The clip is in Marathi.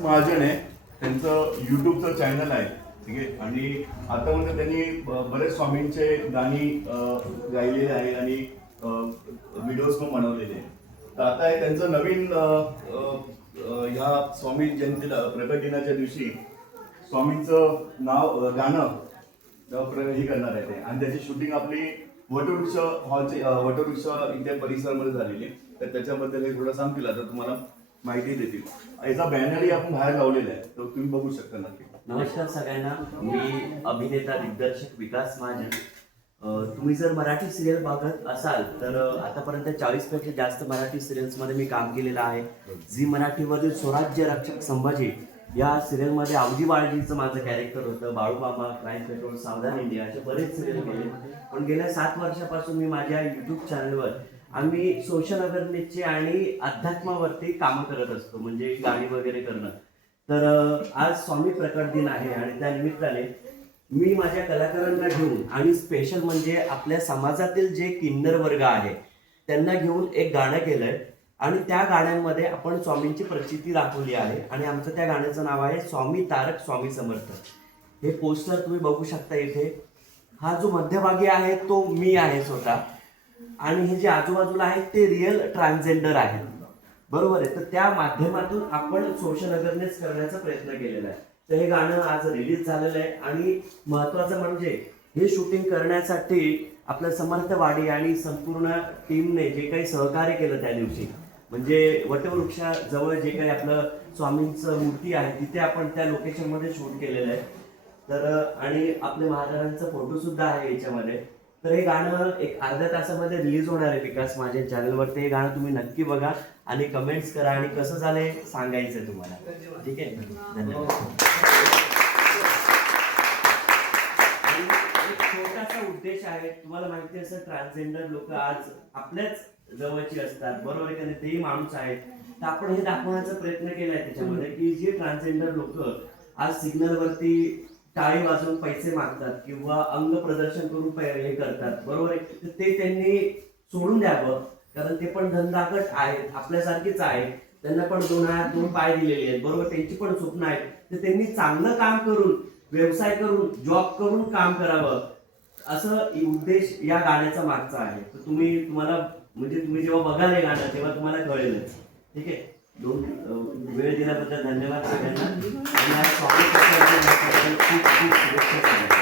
महाजन आहे, त्यांचं यूट्यूबचं चॅनल आहे. ठीक आहे. आणि आतापर्यंत त्यांनी बरेच स्वामींचे गाणी गायलेले आहे आणि व्हिडिओज पण बनवलेले आहे. तर आता हे त्यांचं नवीन ह्या स्वामी जयंतीला प्रकट दिनाच्या दिवशी स्वामींचं नाव गाणं हे करणार आहे ते, आणि त्याची शूटिंग आपली वटवृक्ष हॉलचे वटवृक्ष इथे परिसरामध्ये झालेली आहे. तर त्याच्याबद्दल हे थोडं सांगतील, आता तुम्हाला माहिती देतील. याचा बॅनरही आपण बाहेर लावलेला आहे, तो तुम्ही बघू शकता नक्की. नमस्कार सगळ्यांना, मी अभिनेता दिग्दर्शक विकास महाजन. तुम्ही जर मराठी सिरियल बघत असाल तर आतापर्यंत 40 पेक्षा जास्त मराठी सिरियल्समध्ये मी काम केलेलं आहे. झी मराठीवरील स्वराज्य रक्षक संभाजी या सिरियलमध्ये अवजी बाळजीचं माझं कॅरेक्टर होतं. बाळूमामा, क्राईम पेट्रोल, सावधान इंडिया असे बरेच सिरियल केले. पण गेल्या 7 वर्षापासून मी माझ्या यूट्यूब चॅनलवर आम्ही सोशल अवेअरनेसचे आणि अध्यात्मावरती कामं करत असतो, म्हणजे गाणी वगैरे करणं. तर आज स्वामी प्रकट दिन आहे आणि त्या निमित्ताने मी माझ्या कलाकारांना घेऊन आणि स्पेशल म्हणजे आपल्या समाजातील जे किन्नर वर्ग आहे त्यांना घेऊन एक गाणं केलंय आणि त्या गाण्यांमध्ये आपण स्वामींची प्रचिती दाखवली आहे. आणि आमचं त्या गाण्याचं नाव आहे स्वामी तारक स्वामी समर्थ. हे पोस्टर तुम्ही बघू शकता इथे. हा जो मध्यभागी आहे तो मी आहे स्वतः, आणि हे जे आजूबाजूला आहेत ते रिअल ट्रान्सजेंडर आहेत, बरोबर आहे. तर त्या माध्यमातून आपण सोशल अवेअरनेस करण्याचा प्रयत्न केलेला आहे. तर हे गाणं आज रिलीज झालेलं आहे. आणि महत्वाचं म्हणजे हे शूटिंग करण्यासाठी आपलं समर्थ वाडी आणि संपूर्ण टीमने जे काही सहकार्य केलं त्या दिवशी, म्हणजे वटवृक्षाजवळ जे काही आपलं स्वामींचं मूर्ती आहे तिथे आपण त्या लोकेशनमध्ये शूट केलेलं आहे. तर आणि आपल्या महाराजांचा फोटो सुद्धा आहे याच्यामध्ये. तर हे गाणं एक अर्ध्या तासामध्ये रिलीज होणार आहे विकास माझ्या चॅनलवर. ते हे गाणं तुम्ही नक्की बघा आणि कमेंट्स करा आणि कसं झालंय सांगायचं तुम्हाला. ठीक आहे, धन्यवाद. आणि एक छोटासा उद्देश आहे. तुम्हाला माहिती असेल ट्रान्सजेंडर लोक आज आपल्याच जवळची असतात, बरोबर आहे का नाही, तेही माणूस आहेत. तर आपण हे दाखवण्याचा प्रयत्न केलाय त्याच्यामध्ये की जे ट्रान्सजेंडर लोक आज सिग्नलवरती टाळी वाजवून पैसे मागतात किंवा अंग प्रदर्शन करून हे करतात, बरोबर आहे, तर ते त्यांनी सोडून द्यावं. कारण ते पण धनदाकट आहेत, आपल्यासारखेच आहेत. त्यांना पण 2 हात 2 पाय दिलेले आहेत, बरोबर, त्यांची पण स्वप्न आहेत. तर त्यांनी चांगलं काम करून, व्यवसाय करून, जॉब करून काम करावं, असं उद्देश या गाण्याचा मागचा आहे. तर तुम्हाला म्हणजे तुम्ही जेव्हा बघाल हे गाणं तेव्हा तुम्हाला कळेलच. ठीक आहे. वेळ दिल्याबद्दल धन्यवाद सगळ्यांना. आणि खूप खूप शुभेच्छा.